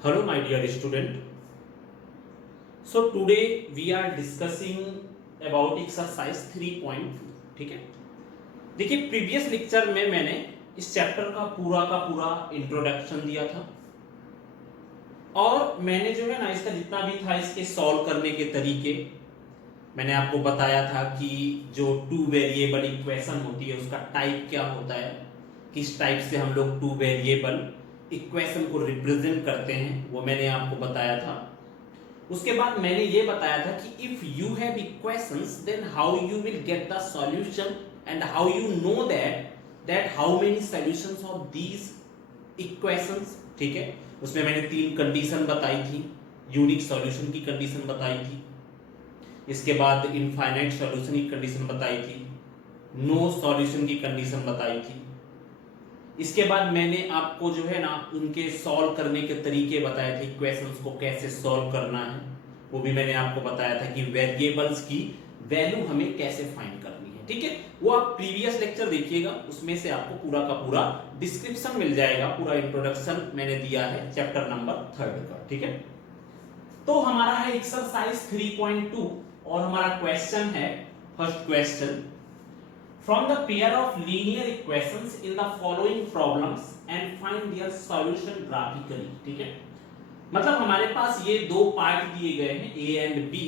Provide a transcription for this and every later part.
Hello, my dear student. So today we are discussing about exercise 3.2. ठीक है, देखिए previous lecture में मैंने इस चैप्टर का पूरा इंट्रोडक्शन दिया था और मैंने जो है ना इसका जितना भी था इसके सॉल्व करने के तरीके मैंने आपको बताया था कि जो टू वेरिएबल इक्वेशन होती है उसका टाइप क्या होता है, किस टाइप से हम लोग टू वेरिएबल इक्वेशन को रिप्रेजेंट करते हैं, वो मैंने आपको बताया था। उसके बाद मैंने ये बताया था कि if you have equations then how you will get the solution and how you know that how many solutions of these equations. ठीक है, उसमें मैंने 3 कंडीशन बताई थी, यूनिक सॉल्यूशन की कंडीशन बताई थी, इसके बाद इनफाइनाइट सॉल्यूशन की कंडीशन बताई थी, नो सॉल्यूशन की कंडीशन बताई थी। इसके बाद मैंने आपको जो है ना उनके सॉल्व करने के तरीके बताए थे, इक्वेशंस को कैसे सॉल्व करना है वो भी मैंने आपको बताया था कि वेरिएबल्स की वैल्यू हमें कैसे फाइंड करनी है। ठीक है, वो आप प्रीवियस लेक्चर देखिएगा, उसमें से आपको पूरा का पूरा डिस्क्रिप्शन मिल जाएगा, पूरा इंट्रोडक्शन मैंने दिया है चैप्टर नंबर 3 का। ठीक है, तो हमारा है एक्सरसाइज 3.2 और हमारा क्वेश्चन है, first question, from the pair of linear equations in the following problems and find their solution graphically। ठीक है, मतलब हमारे पास ये दो पार्ट दिए गए हैं A एंड B,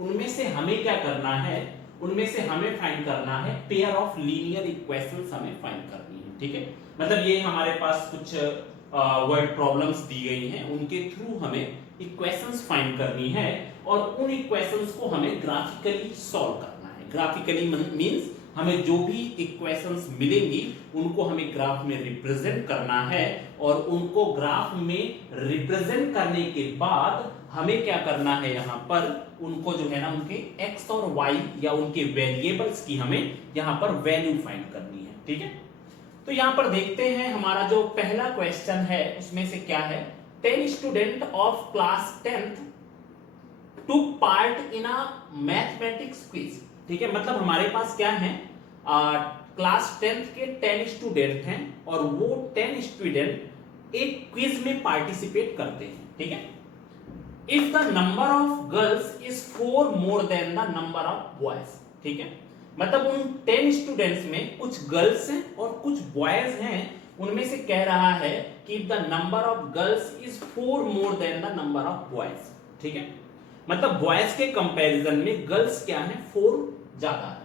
उनमें से हमें क्या करना है, उनमें से हमें फाइंड करना है पेयर ऑफ लीनियर इक्वेशंस हमें फाइंड करनी है। ठीक है, मतलब ये हमारे पास कुछ वर्ड प्रॉब्लम्स दी गई हैं, उनके थ्रू हमें इक्वेशंस फाइंड करनी है और उन इक्वेशंस को हमें ग्राफिकली सॉल्व करना है। ग्राफिकली मींस हमें जो भी इक्वेशंस मिलेंगी उनको हमें ग्राफ में रिप्रेजेंट करना है और उनको ग्राफ में रिप्रेजेंट करने के बाद हमें क्या करना है, यहां पर उनको जो है ना उनके x और y या उनके वेरिएबल्स की हमें यहां पर वैल्यू फाइंड करनी है। ठीक है, तो यहां पर देखते हैं हमारा जो पहला क्वेश्चन है उसमें से क्या है, 10 student of class 10th took part in a mathematics quiz। ठीक है, मतलब हमारे पास क्या है, क्लास 10th के 10 स्टूडेंट हैं और वो 10 स्टूडेंट एक क्विज में पार्टिसिपेट करते हैं। ठीक है, if the number of girls is 4 more than the number of boys. ठीक है, मतलब उन 10 स्टूडेंट्स में कुछ गर्ल्स हैं और कुछ बॉयज हैं, उनमें से कह रहा है कि the number of girls is 4 more than the number of boys. ठीक है, मतलब बॉयज के कंपैरिजन में गर्ल्स क्या है, 4 ज्यादा है।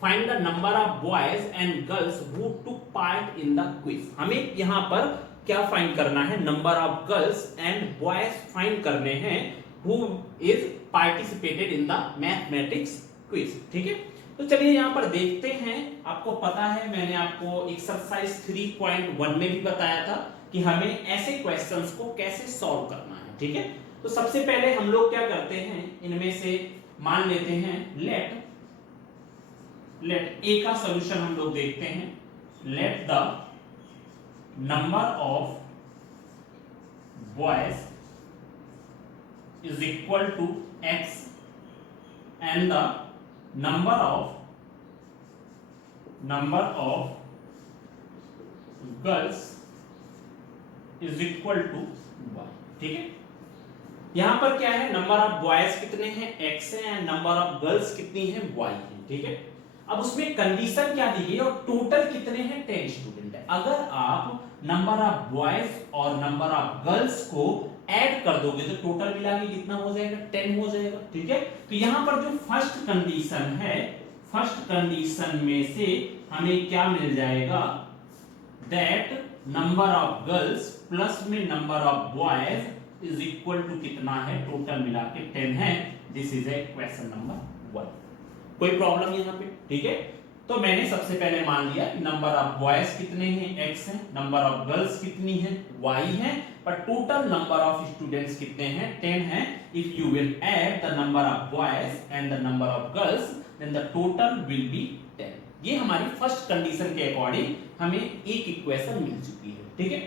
Find the number of boys and girls who took part in the quiz. हमें यहां पर क्या फाइंड करना है, number of girls and boys find करने हैं who is participated in the mathematics quiz. ठीक है, तो चलिए यहां पर देखते हैं। आपको पता है मैंने आपको एक्सरसाइज 3.1 में भी बताया था कि हमें ऐसे क्वेश्चंस को कैसे सॉल्व करना है। ठीक है, तो सबसे पहले हम लोग क्या करते हैं, इनमें से मान लेते हैं लेट ए का सॉल्यूशन हम लोग देखते हैं। Let the number of boys is equal to x and the number of girls is equal to y। ठीक है, यहां पर क्या है, नंबर ऑफ बॉयज कितने हैं, x है, एंड नंबर ऑफ गर्ल्स कितनी है, y है। ठीक है, अब उसमें कंडीशन क्या दी गई और टोटल कितने हैं, 10 स्टूडेंट है। अगर आप नंबर ऑफ बॉयज और नंबर ऑफ गर्ल्स को ऐड कर दोगे तो टोटल मिला के कितना हो जाएगा, 10 हो जाएगा। ठीक है, तो यहां पर जो फर्स्ट कंडीशन है, फर्स्ट कंडीशन में से हमें क्या मिल जाएगा, that number of girls plus में number of boys is equal to कितना है, टोटल मिला के 10 है। This is a question number 1। कोई प्रॉब्लम यहां पे? ठीक है, तो मैंने सबसे पहले मान लिया कि नंबर ऑफ बॉयज कितने हैं, x है, नंबर ऑफ गर्ल्स कितनी है, y है, पर टोटल नंबर ऑफ स्टूडेंट्स कितने हैं, 10 हैं। If you will add the number of boys and the number of girls then the total will be 10। ये हमारी फर्स्ट कंडीशन के अकॉर्डिंग हमें एक इक्वेशन मिल चुकी है। ठीक है,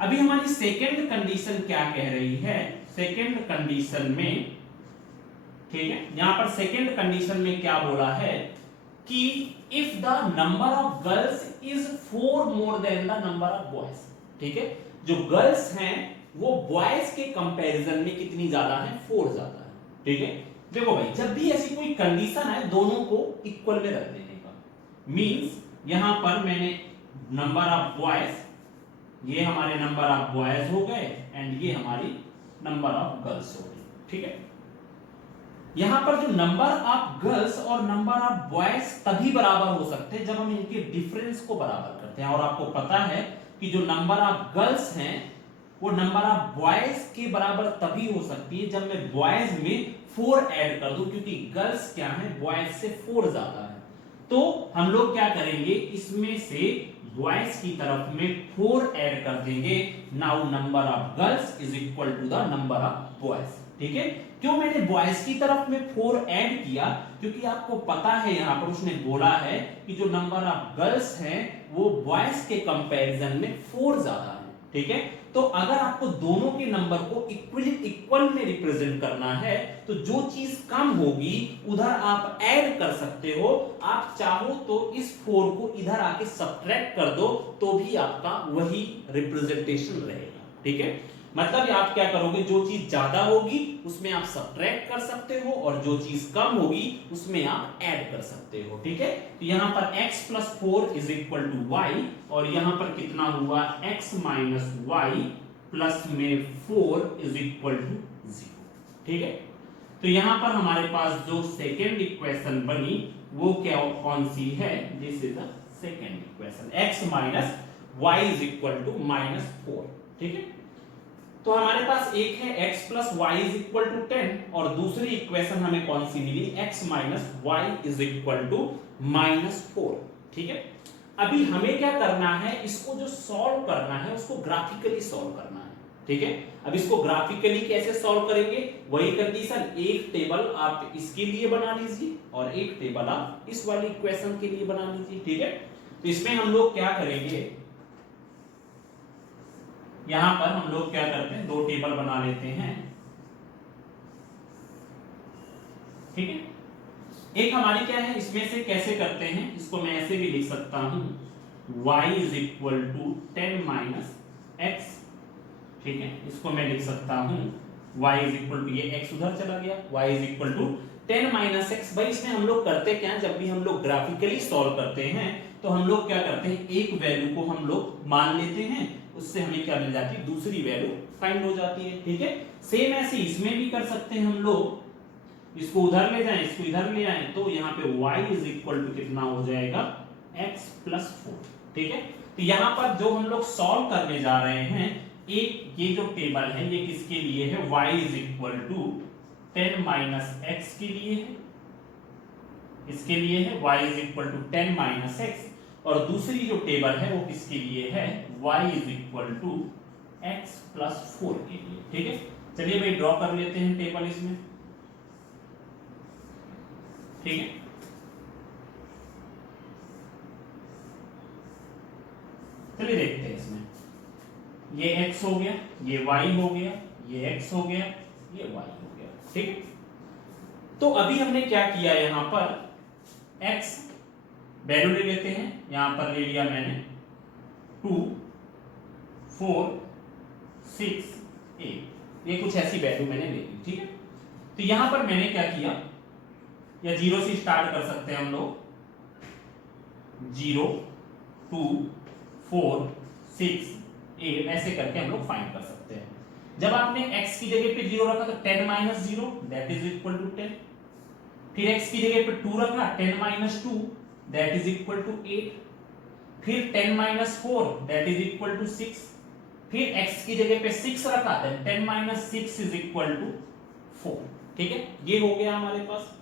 अभी हमारी सेकंड कंडीशन क्या कह रही है, सेकंड कंडीशन में, ठीक है, यहां पर सेकंड कंडीशन में क्या बोला है कि if the number of girls is 4 more than the number of boys. ठीक है, जो गर्ल्स हैं वो बॉयज के कंपैरिजन में कितनी ज्यादा है, 4 ज्यादा है। ठीक है, देखो भाई जब भी ऐसी कोई कंडीशन है दोनों को इक्वल में रख देने का, मींस यहां पर मैंने नंबर ऑफ बॉयज, ये हमारे नंबर ऑफ बॉयज हो गए एंड ये हमारी नंबर ऑफ गर्ल्स हो गई। ठीक है, यहां पर जो नंबर ऑफ गर्ल्स और नंबर ऑफ बॉयज तभी बराबर हो सकते हैं जब हम इनके डिफरेंस को बराबर करते हैं। और आपको पता है कि जो नंबर ऑफ गर्ल्स हैं वो नंबर ऑफ बॉयज के बराबर तभी हो सकती है जब मैं बॉयज में 4 ऐड कर दूं, क्योंकि गर्ल्स क्या है, बॉयज से 4 ज्यादा है। तो हम लोग क्या करेंगे, इसमें से बॉयज की तरफ में 4 ऐड कर देंगे। Now number of girls is equal to the number of boys. ठीक है, क्यों मैंने बॉयज की तरफ में 4 ऐड किया, क्योंकि आपको पता है यहां पर उसने बोला है कि जो नंबर ऑफ गर्ल्स हैं वो बॉयज के कंपैरिजन में 4 ज्यादा है। ठीक है, तो अगर आपको दोनों के नंबर को इक्वल में रिप्रेजेंट करना है तो जो चीज कम होगी उधर आप ऐड कर सकते हो। आप चाहो तो इस 4 को इधर आके सब्ट्रैक्ट कर दो तो भी आपका वही रिप्रेजेंटेशन रहेगा। ठीक है, मतलब आप क्या करोगे, जो चीज ज्यादा होगी उसमें आप सब्ट्रैक्ट कर सकते हो और जो चीज कम होगी उसमें आप ऐड कर सकते हो। ठीक है, तो यहां पर x + 4 is equal to y और यहां पर कितना हुआ, x - y प्लस में 4 इज इक्वल टू 0। ठीक है, तो यहां पर हमारे पास जो सेकेंड इक्वेशन बनी वो क्या, कौन सी है, this is the second equation, x - y is equal to -4। ठीक है, तो हमारे पास एक है x + y is equal to 10 और दूसरी इक्वेशन हमें कौन सी मिली, x - y is equal to -4। ठीक है, अभी हमें क्या करना है, इसको जो सॉल्व करना है उसको ग्राफिकली सॉल्व करना है। ठीक है, अब इसको ग्राफिकली कैसे सॉल्व करेंगे, वही कंडीशन, एक टेबल आप इसके लिए बना लीजिए और एक टेबल आप इस वाली इक्वेशन के लिए बना लीजिए। ठीक है, तो इसमें हम लोग क्या करेंगे, यहां पर हम लोग क्या करते हैं, 2 टेबल बना लेते हैं। ठीक है, एक हमारी क्या है, इसमें से कैसे करते हैं, इसको मैं ऐसे भी लिख सकता हूं, y is equal to 10 - x। ठीक है, इसको मैं लिख सकता हूं y इज इक्वल टू, ये x उधर चला गया, y is equal to 10 - x। भाई इसमें हम लोग करते क्या है, जब भी हम लोग ग्राफिकली सॉल्व करते हैं तो हम लोग क्या करते हैं, एक वैल्यू को हम लोग मान लेते हैं, उससे हमें क्या मिल जाती है, दूसरी वैल्यू फाइंड हो जाती है। ठीक है, सेम ऐसे इसमें भी कर सकते हैं हम लोग, इसको उधर ले जाएं, इसको इधर ले आएं, तो यहाँ पे y इज इक्वल टू कितना हो जाएगा, x + 4। ठीक है, तो यहाँ पर जो हम लोग सॉल्व करने जा रहे हैं, एक ये जो टेबल है ये किसके लिए है, y is equal to 10 - x के लिए है, इसके लिए है y is equal to 10 - x, और दूसरी जो टेबल है वो किसके लिए है, y is equal to x + 4 के लिए। ठीक है, चलिए भाई ड्रॉ कर लेते हैं टेबल इसमें। ठीक है, चलिए देखते हैं इसमें, ये x हो गया, ये y हो गया, ये x हो गया, ये y हो गया। ठीक है, तो अभी हमने क्या किया, यहां पर x वैल्यू ले लेते हैं, यहां पर ले लिया मैंने 2 4 6 8, ये कुछ ऐसी वैल्यू मैंने ले ली। ठीक है, तो यहां पर मैंने क्या किया, या 0 से स्टार्ट कर सकते हैं हम लोग, 0 2 4 6 8 ऐसे करके हम लोग फाइंड कर सकते हैं। जब आपने x की जगह पे 0 रखा तो 10 - 0 दैट इज इक्वल टू 10, फिर x की जगह पे 2 रखा, 10 - 2 दैट इज इक्वल टू 8, फिर 10 - 4 दैट इज इक्वल टू 6, फिर x की जगह पे 6 रखा, 10 - 6 इज इक्वल टू 4। ठीक है, ये हो गया हमारे पास।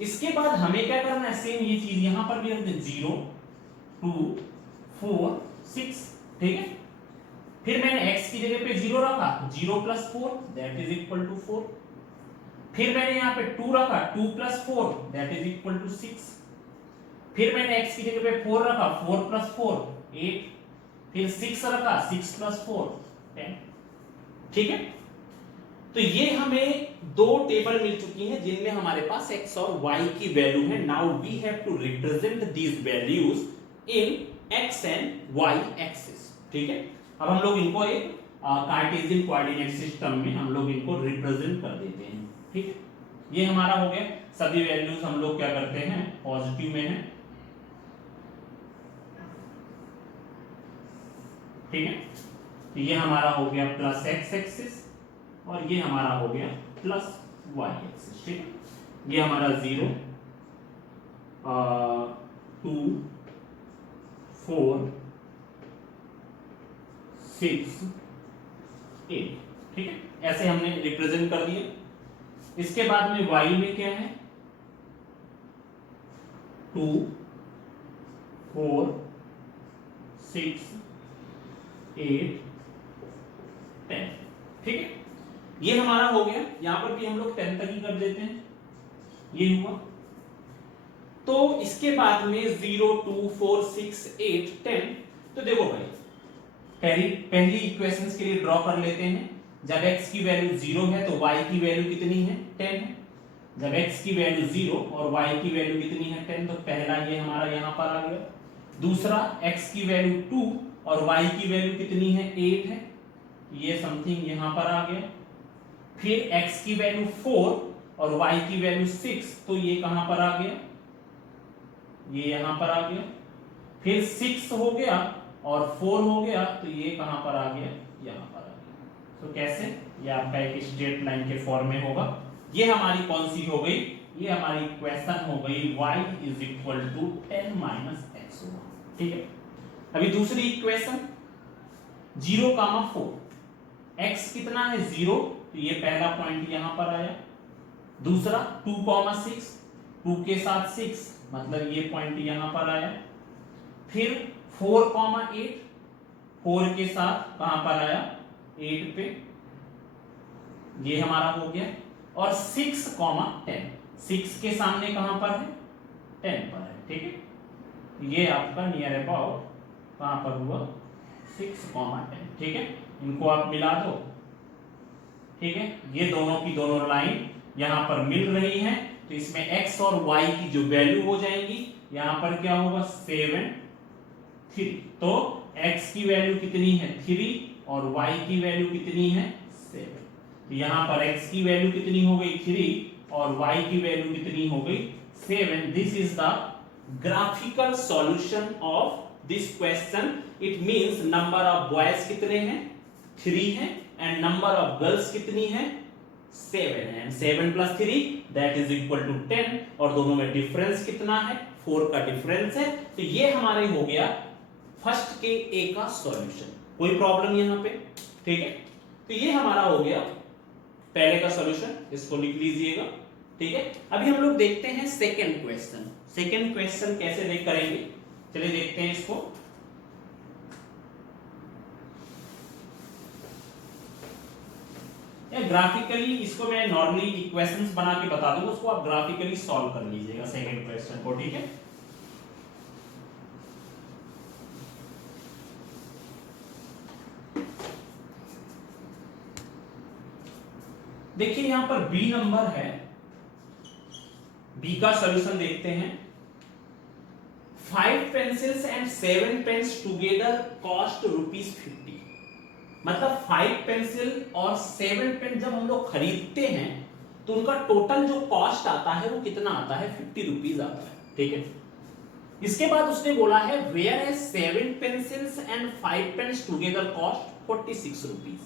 इसके बाद हमें क्या करना है, सेम ये चीज यहां पर भी रख दें, 0 2 4 6। ठीक है, फिर मैंने x की जगह पे 0 रखा, 0 + 4 दैट इज इक्वल टू 4, फिर मैंने यहां पे 2 रखा, 2 + 4 दैट इज इक्वल टू 6, फिर मैंने x की जगह पे 4 रखा, 4 + 4 8, फिर 6 रखा, 6 + 4 10। ठीक है, तो ये हमें 2 टेबल मिल चुकी हैं जिनमें हमारे पास x और y की वैल्यू है। Now we have to represent these values in x and y axis. ठीक है, अब हम लोग इनको एक कार्टेशियन कोऑर्डिनेट सिस्टम में हम लोग इनको रिप्रेजेंट कर देते हैं। ठीक है, ये हमारा हो गया। सभी वैल्यूज हम लोग क्या करते हैं, पॉजिटिव में है। ठीक है, तो ये हमारा हो गया प्लस एक्स एक्सिस और ये हमारा हो गया प्लस वाई एक्सिस। ठीक है, ये हमारा 0 2 4 6 8। ठीक है, ऐसे हमने रिप्रेजेंट कर दिया। इसके बाद में y में क्या है, 2 4 6 8 10। ठीक है, ये हमारा हो गया। यहां पर भी हम लोग 10 तक ही कर देते हैं, ये हुआ। तो इसके बाद में 0 2 4 6 8 10। तो देखो भाई, पहली इक्वेशंस के लिए ड्रॉ कर लेते हैं। जब x की वैल्यू 0 है तो y की वैल्यू कितनी है, 10 है। जब x की वैल्यू 0 और y की वैल्यू कितनी है, 10, तो पहला ये हमारा यहां पर आ गया। दूसरा x की वैल्यू 2 और y की वैल्यू कितनी है, 8 है, ये समथिंग यहां पर आ गया। फिर x की वैल्यू 4 और y की वैल्यू 6, तो ये कहां पर आ गया, ये यहां पर आ गया। फिर 6 हो गया और 4 हो गया, तो ये कहां पर आ गया, यहां पर आ गया। तो कैसे, ये आपका एक स्ट्रेट लाइन के फॉर्म में होगा। ये हमारी कौन सी हो गई, ये हमारी इक्वेशन हो गई y = 10 - x होगा। ठीक है, अभी दूसरी इक्वेशन 0, 4, x कितना है 0, तो ये पहला पॉइंट यहां पर आया। दूसरा 2, 6, 2 के साथ 6, मतलब ये पॉइंट यहां पर आया। फिर 4, 8, 4 के साथ कहां पर आया, 8 पे, ये हमारा हो गया। और 6, 10, 6 के सामने कहां पर है, 10 पर है। ठीक है, ये आपका नियर अबाउट कहां पर हुआ, 6, 10। ठीक है, इनको आप मिला दो। ठीक है, ये दोनों की दोनों लाइन यहां पर मिल रही हैं, तो इसमें x और y की जो वैल्यू हो जाएगी, यहां पर क्या होगा, 7 3। तो x की वैल्यू कितनी है, 3 और y की वैल्यू कितनी है, 7। तो यहां पर x की वैल्यू कितनी हो गई, 3 और y की वैल्यू कितनी हो गई, 7। This is the graphical solution of this question. It means number of boys कितने हैं, 3 हैं, एंड नंबर ऑफ गर्ल्स कितनी है, 7 है। 7 + 3 दैट इज इक्वल टू 10, और दोनों में डिफरेंस कितना है, 4 का डिफरेंस है। तो ये हमारे हो गया फर्स्ट के ए का सॉल्यूशन। कोई प्रॉब्लम यहां पे, ठीक है। तो ये हमारा हो गया पहले का सॉल्यूशन, इसको लिख लीजिएगा। ठीक है, अभी हम लोग देखते हैं सेकंड क्वेश्चन। सेकंड क्वेश्चन कैसे देख करेंगे, चलिए देखते हैं इसको। ग्राफिकली इसको मैं नॉर्मली इक्वेशंस बना के बता दूंगा, उसको आप ग्राफिकली सॉल्व कर लीजिएगा सेकंड क्वेश्चन को। ठीक है, देखिए यहां पर बी नंबर है, बी का सॉल्यूशन देखते हैं। 5 pencils and 7 pens together cost ₹50। मतलब 5 पेंसिल और 7 पेन जब हम लोग खरीदते हैं तो उनका टोटल जो कॉस्ट आता है वो कितना आता है, 50 रुपीज आता है। ठीक है, इसके बाद उसने बोला है whereas 7 pencils and 5 pens together cost 46 rupees.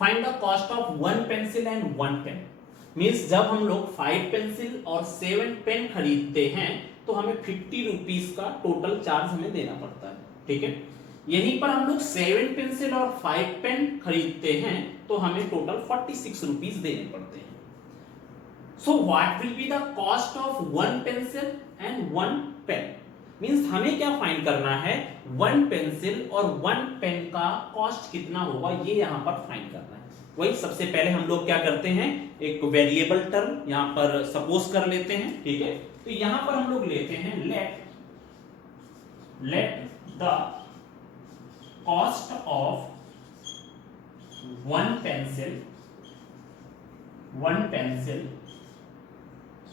Find the cost of 1 pencil and 1 pen. Means जब हम लोग 5 पेंसिल और 7 पेन खरीदते हैं तो हमें 50 रुपीज का टोटल चार्ज हमें देना पड़ता है। ठीक है, यहीं पर हम लोग 7 पेंसिल और 5 पेन खरीदते हैं तो हमें टोटल 46 रुपीज देने पड़ते हैं। So what will be the cost of 1 pencil and 1 pen. Means हमें क्या फाइंड करना है, 1 पेंसिल और 1 पेन का कॉस्ट कितना होगा, ये यहां पर फाइंड करना है। वही सबसे पहले हम लोग क्या करते हैं, एक वेरिएबल टर्म यहां पर सपोज कर लेते हैं। ठीक है, तो यहां पर हम लोग लेते हैं let the cost of one pencil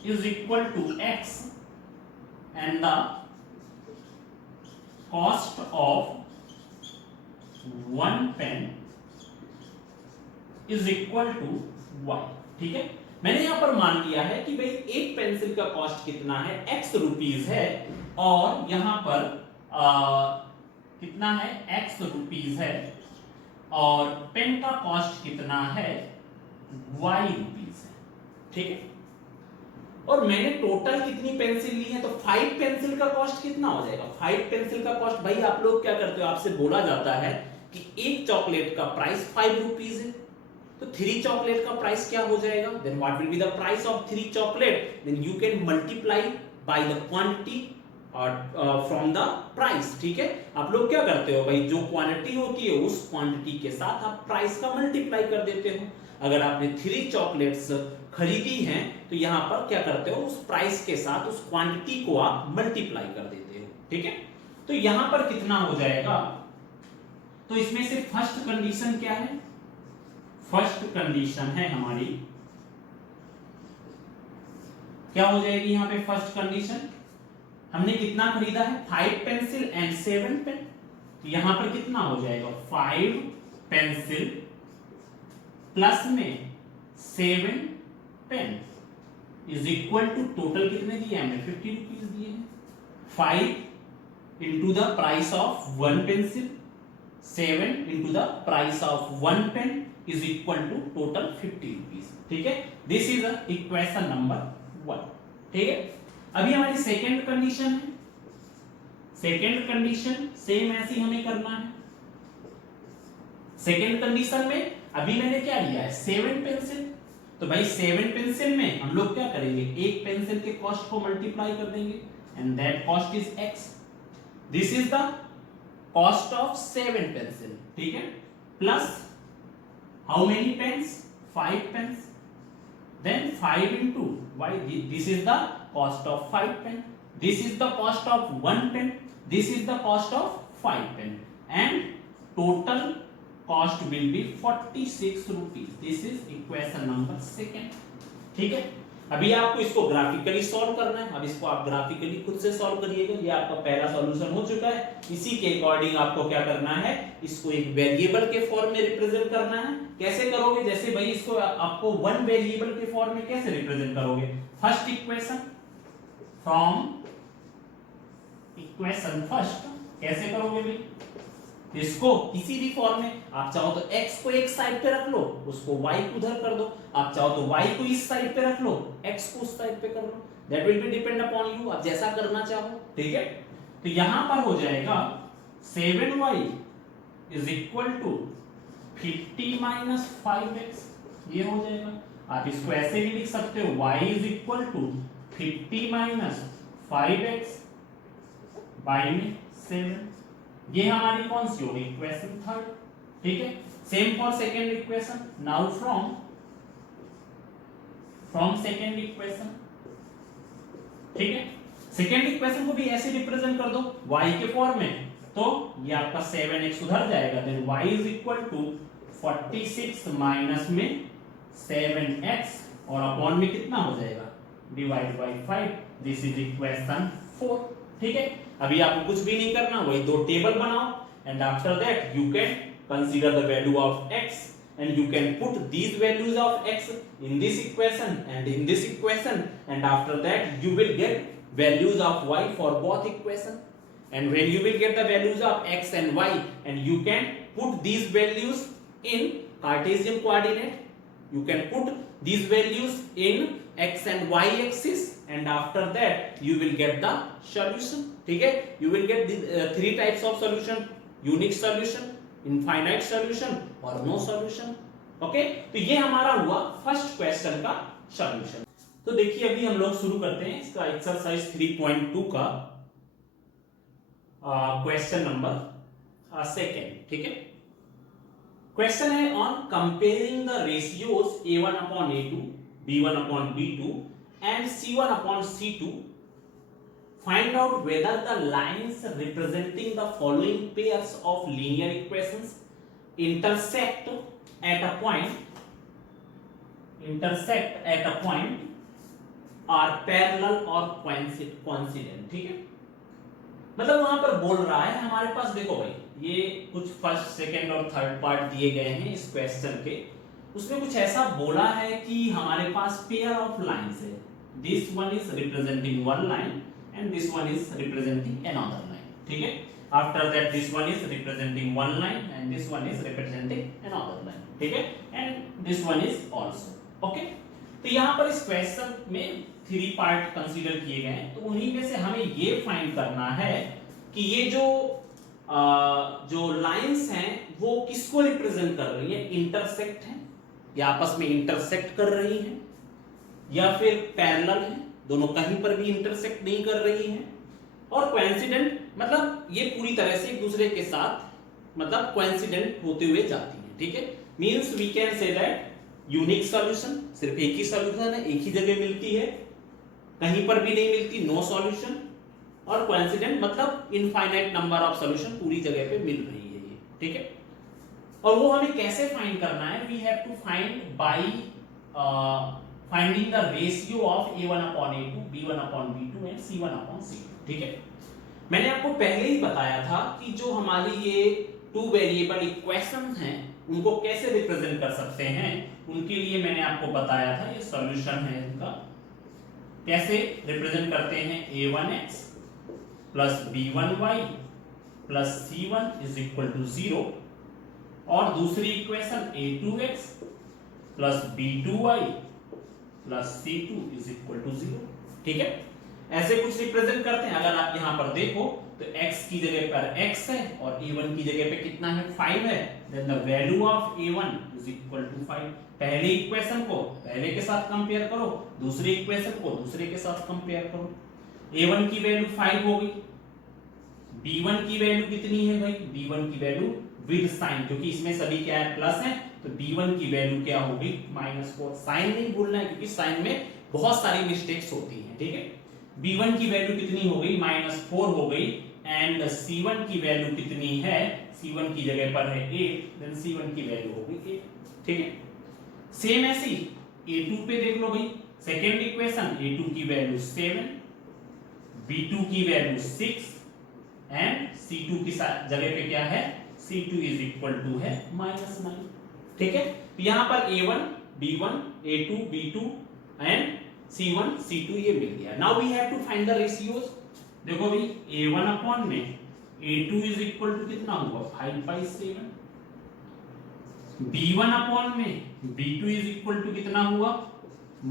is equal to x and the cost of one pen is equal to y। ठीक है, मैंने यहां पर मान लिया है कि भाई एक पेंसिल का कॉस्ट कितना है, x रुपीस है, और यहां पर कितना है, x रुपीस है, और पेन का कॉस्ट कितना है, y रुपीस है। ठीक है, और मैंने टोटल कितनी पेंसिल ली है, तो 5 पेंसिल का कॉस्ट कितना हो जाएगा, 5 पेंसिल का कॉस्ट, भाई आप लोग क्या करते हो, आपसे बोला जाता है कि एक चॉकलेट का प्राइस 5 रुपीस है, तो 3 चॉकलेट का प्राइस क्या हो जाएगा, then what will be the price of 3 chocolate, then you can multiply by the quantity और फ्रॉम द प्राइस। ठीक है, आप लोग क्या करते हो भाई, जो क्वांटिटी होती है उस क्वांटिटी के साथ आप प्राइस का मल्टीप्लाई कर देते हो। अगर आपने 3 चॉकलेट्स खरीदी हैं तो यहां पर क्या करते हो, उस प्राइस के साथ उस क्वांटिटी को आप मल्टीप्लाई कर देते हो। ठीक है, तो यहां पर कितना हो जाएगा, तो इसमें से फर्स्ट कंडीशन क्या है, फर्स्ट कंडीशन है हमारी, क्या हो जाएगी यहां पे फर्स्ट कंडीशन, हमने कितना खरीदा है, 5 पेंसिल एंड 7 पेन, तो यहां पर कितना हो जाएगा, 5 पेंसिल प्लस में 7 pen is equal to total कितने दिए हमने, 50 रुपीज दिए हैं, 5 into the price of 1 pencil, 7 into the price of 1 pen is equal to total 50 rupees. ठीक है, दिस इज इक्वेशन नंबर 1। ठीक है, अभी हमारी सेकेंड कंडीशन है, सेकेंड कंडीशन सेम ऐसी हमें करना है। सेकेंड कंडीशन में अभी मैंने क्या लिया है, 7 पेंसिल, तो भाई 7 पेंसिल में हम लोग क्या करेंगे, एक पेंसिल के कॉस्ट को मल्टीप्लाई कर देंगे and that cost is x। This is the cost of 7 pencil. ठीक है, plus how many pens, 5 pens, then 5 into y, this is the cost of 5 pen, this is the cost of 1 pen, this is the cost of 5 pen, and total cost will be 46 rupees। this is equation number 2। ठीक है, अभी आपको इसको graphically solve करना है, अब इसको आप ग्राफिकली खुद से सॉल्व करिएगा, ये आपका पहला सॉल्यूशन हो चुका है। इसी के अकॉर्डिंग आपको क्या करना है, इसको एक वेरिएबल के फॉर्म में रिप्रेजेंट करना है। कैसे करोगे, जैसे भाई इसको आपको 1 वेरिएबल के फॉर्म में कैसे रिप्रेजेंट करोगे, first equation from equation first कैसे करोगे भाई, इसको किसी भी फॉर्म में, आप चाहो तो x को एक साइड पे रख लो, उसको y को उधर कर दो, आप चाहो तो y को इस साइड पे रख लो, x को उस साइड पे कर लो, that will be depend upon you, आप जैसा करना चाहो। ठीक है, तो यहां पर हो जाएगा 7y is equal to 50 minus 5x, ये हो जाएगा। आप इसको ऐसे भी लिख सकते हो, y is equal to 50 minus 5x by में 7, ये हमारी कौन सी होगी, इक्वेशन थर्ड। ठीक है, same for second equation, now from second equation. ठीक है, सेकेंड इक्वेशन को भी ऐसे रिप्रेजेंट कर दो y के फॉर्म में, तो ये आपका 7x उधर जाएगा, then y is equal to 46 minus में 7x और अपॉन में कितना हो जाएगा, divide by 5, this is equation 4। ठीक है, अभी आपको कुछ भी नहीं करना, वही दो टेबल बनाओ and after that you can consider the value of x and you can put these values of x in this equation and in this equation, and after that you will get values of y for both equation, and when you will get the values of x and y and you can put these values in Cartesian coordinate, you can put these values in x and y axis, and after that you will get the solution। ठीक है, you will get the 3 types of solution, unique solution, infinite solution और no solution. Okay, तो ये हमारा हुआ first question का solution. तो देखिए अभी हम लोग शुरू करते हैं इसका एक्सरसाइज 3.2 का क्वेश्चन नंबर सेकेंड। ठीक है, क्वेश्चन है on comparing the ratios a1 upon a2, b1 upon b2 and c1 upon c2, find out whether the lines representing the following pairs of linear equations intersect at a point are parallel or coincident। ठीक है, मतलब वहां पर बोल रहा है हमारे पास, देखो भाई ये कुछ फर्स्ट सेकंड और थर्ड पार्ट दिए गए हैं इस क्वेश्चन के, उसमें कुछ ऐसा बोला है कि हमारे पास पेयर ऑफ लाइंस है, this one is representing one line and this one is representing another line, ठीक है। After that this one is representing one line and this one is representing another line, ठीक है, and this one is also, okay. तो यहां पर इस question में 3 part consider किए गए हैं, तो उन्हीं में से हमें ये फाइंड करना है कि ये जो लाइंस हैं वो किसको रिप्रेजेंट कर रही है, इंटरसेक्ट है या आपस में इंटरसेक्ट कर रही हैं, या फिर पैरेलल है, दोनों कहीं पर भी इंटरसेक्ट नहीं कर रही हैं, और कोइंसिडेंट मतलब ये पूरी तरह से एक दूसरे के साथ मतलब कोइंसिडेंट होते हुए जाती हैं, ठीक है। Means we can say that unique solution, सिर्फ एक ही सॉल्यूशन है, एक ही जगह मिलती है, कहीं पर भी नहीं मिलती, नो सॉल्यूशन, और कोइंसिडेंट मतलब इनफाइनाइट नंबर ऑफ सॉल्यूशन पूरी जगह पे मिल रही है ये, ठीक है। और वो हमें कैसे फाइंड करना है, we have to find by finding the ratio of a1 upon a2, b1 upon b2 and c1 upon c2, ठीक है। मैंने आपको पहले ही बताया था कि जो हमारी ये 2 वेरिएबल इक्वेशंस हैं उनको कैसे रिप्रेजेंट कर सकते हैं, उनके लिए मैंने आपको बताया था ये सॉल्यूशन है इनका, कैसे रिप्रेजेंट करते हैं, a1x plus b1y plus c1 is equal to 0, और दूसरी equation a2x plus b2y plus c2 is equal to 0, ठीक है। ऐसे कुछ रिप्रेजेंट करते हैं। अगर आप यहां पर देखो तो x की जगह पर x है और a1 की जगह पे कितना है, 5 है, then the value of a1 is equal to 5। पहले इक्वेशन को पहले के साथ कंपेयर करो, दूसरी इक्वेशन को दूसरे के साथ कंपेयर करो। a1 की वैल्यू 5 हो गई, b1 की वैल्यू कितनी है भाई, b1 की वैल्यू विद साइन, क्योंकि इसमें सभी क्या है, प्लस है, तो b1 की वैल्यू क्या होगी, -4। साइन नहीं भूलना है क्योंकि साइन में बहुत सारी मिस्टेक्स होती हैं, ठीक है। b1 की वैल्यू कितनी हो गई, -4 हो गई, एंड c1 की वैल्यू कितनी है, c1 की जगह पर है 8, देन c1 की वैल्यू हो गई 8, ठीक है। सेम ऐसी a2 पे देख लो भाई, सेकेंड इक्वेशन, a2 की वैल्यू 7, b2 की वैल्यू 6 एंड c2 की जगह पे क्या है, c2 इज इक्वल टू है -9, ठीक है। यहां पर a1 b1 a2 b2 and c1 c2 ये मिल गया। Now we have to find the ratios. देखो भाई a1 अपॉन में a2 इज इक्वल टू कितना हुआ, 5/7, b1 अपॉन में b2 इज इक्वल टू कितना हुआ,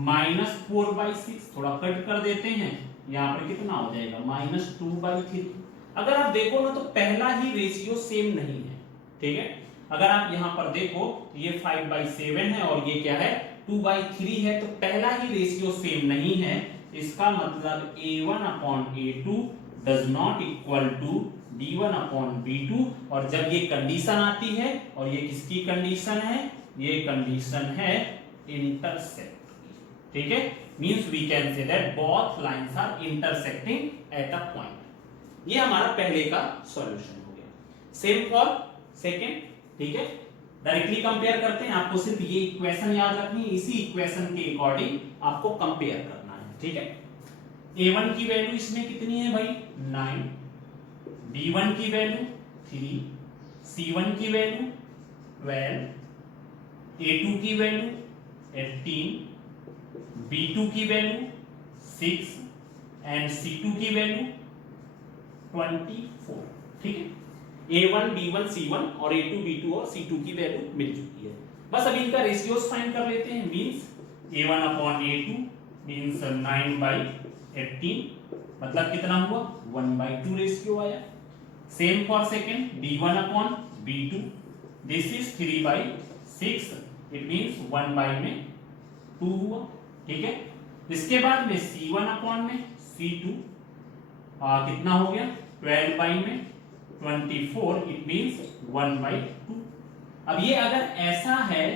-4/6, थोड़ा कट कर देते हैं, यहां पर कितना हो जाएगा, -2/3। अगर आप देखो ना तो पहला ही रेशियो सेम नहीं है, ठीक है। अगर आप यहां पर देखो तो ये 5/7 है और ये क्या है, 2/3 है, तो पहला ही रेशियो सेम नहीं है, इसका मतलब a1 upon a2 does not equal to b1 upon b2। और जब ये कंडीशन आती है, और ये किसकी कंडीशन है, ये कंडीशन है इंटरसेक्ट, ठीक है। Means we can say that both lines are intersecting at a point. ये हमारा पहले का सॉल्यूशन हो गया। सेम फॉर सेकंड, ठीक है। डायरेक्टली कंपेयर करते हैं, आपको सिर्फ ये इक्वेशन याद रखनी है, इसी इक्वेशन के अकॉर्डिंग आपको कंपेयर करना है, ठीक है। a1 की वैल्यू इसमें कितनी है भाई, 9, b1 की वैल्यू 3, c1 की वैल्यू 12, a2 की वैल्यू 18, b2 की वैल्यू 6 एंड c2 की वैल्यू 24, ठीक है। a1 b1 c1 और a2 b2 और c2 की वैल्यू मिल चुकी है। बस अभी इनका रेशियोस फाइंड कर लेते हैं। Means a1 upon a2 means 9/18, मतलब कितना हुआ, 1/2 रेशियो आया। Same for second, b1 upon b2, this is 3/6, it means 1/2 हुआ, ठीक है। इसके बाद में c1 upon में c2 कितना हो गया, 12/24, इट मींस 1/2। अब ये अगर ऐसा है,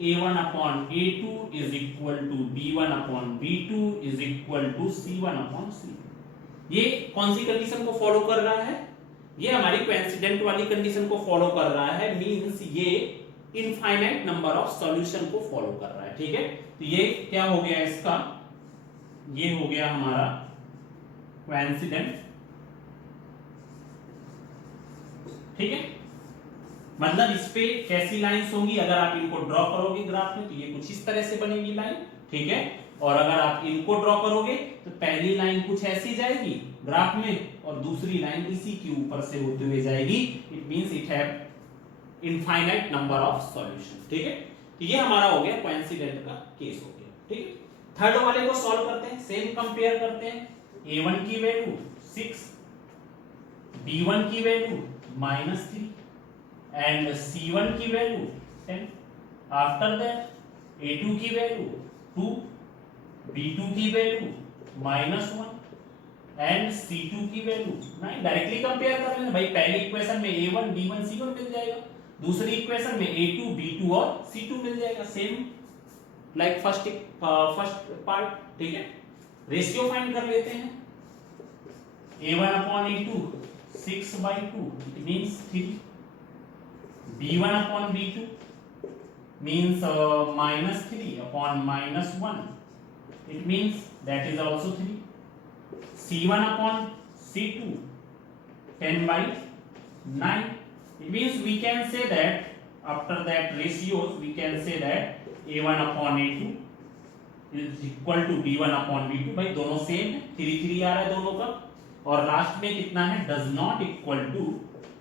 a1 upon a2 is equal to b1 upon b2 is equal to c1 upon c2, ये कौन सी कंडीशन को फॉलो कर रहा है, ये हमारी कोइंसिडेंट वाली कंडीशन को फॉलो कर रहा है। मींस ये इनफाइनाइट नंबर ऑफ सॉल्यूशन को फॉलो कर रहा है, ठीक है। तो ये क्या हो गया इसका, ये हो गया हमारा कोइंसिडेंट, ठीक है। मतलब इस पे कैसी लाइंस होंगी, अगर आप इनको ड्रॉ करोगे ग्राफ में तो ये कुछ इस तरह से बनेगी लाइन, ठीक है। और अगर आप इनको ड्रॉ करोगे तो पहली लाइन कुछ ऐसी जाएगी ग्राफ में और दूसरी लाइन इसी के ऊपर से होते हुए जाएगी। It means it have infinite number of solution, ठीक है। तो ये हमारा हो गया कोइंसिडेंट का केस हो गया, ठीक है। थर्ड वाले को सॉल्व करते हैं, सेम कंपेयर करते हैं। a1 की वैल्यू 6, b1 की वैल्यू -3 एंड c1 की वैल्यू 10। आफ्टर दैट a2 की वैल्यू 2, b2 की वैल्यू -1 एंड c2 की वैल्यू 9। डायरेक्टली कंपेयर कर लेना भाई, पहली इक्वेशन में a1 b1 c1 मिल जाएगा, दूसरी इक्वेशन में a2 b2 और c2 मिल जाएगा, सेम लाइक फर्स्ट पार्ट, ठीक है। रेशियो फाइंड कर लेते हैं। a1 upon a2 6/2 it means 3, b1 upon b2 means -3 upon -1 it means that is also 3, c1 upon c2 10/9 it means we can say that after that ratios we can say that a1 upon a2 is equal to b1 upon b2, भाई दोनों same है, 3 3 आ रहा है दोनों का, और last में कितना है does not equal to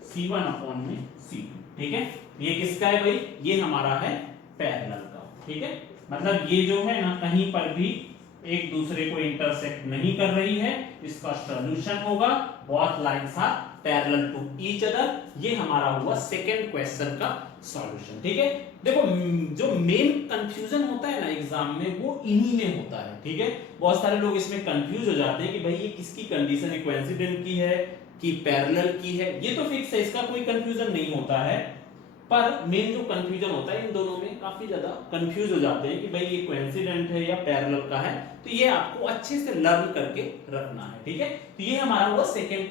c1 upon में c2, ठीक है। ये किसका है भाई, ये हमारा है पैरेलल का, ठीक है। मतलब ये जो है ना कहीं पर भी एक दूसरे को इंटरसेक्ट नहीं कर रही है, इसका सॉल्यूशन होगा both lines are parallel to each other. ये हमारा हुआ सेकंड क्वेश्चन का सॉल्यूशन, ठीक है। देखो जो मेन कंफ्यूजन होता है ना एग्जाम में वो इन्हीं में होता है, ठीक है। बहुत सारे लोग इसमें कंफ्यूज हो जाते हैं कि भाई ये किसकी कंडीशन है, कोइंसिडेंट की है कि पैरेलल की है। ये तो फिक्स है, इसका कोई कंफ्यूजन नहीं होता है, पर मेन जो कंफ्यूजन होता है इन दोनों में काफी ज्यादा कंफ्यूज हो जाते हैं कि भाई ये कोइंसिडेंट है या पैरेलल का है। तो ये आपको अच्छे से लर्न करके रखना है, ठीक है। तो ये हमारा हुआ सेकंड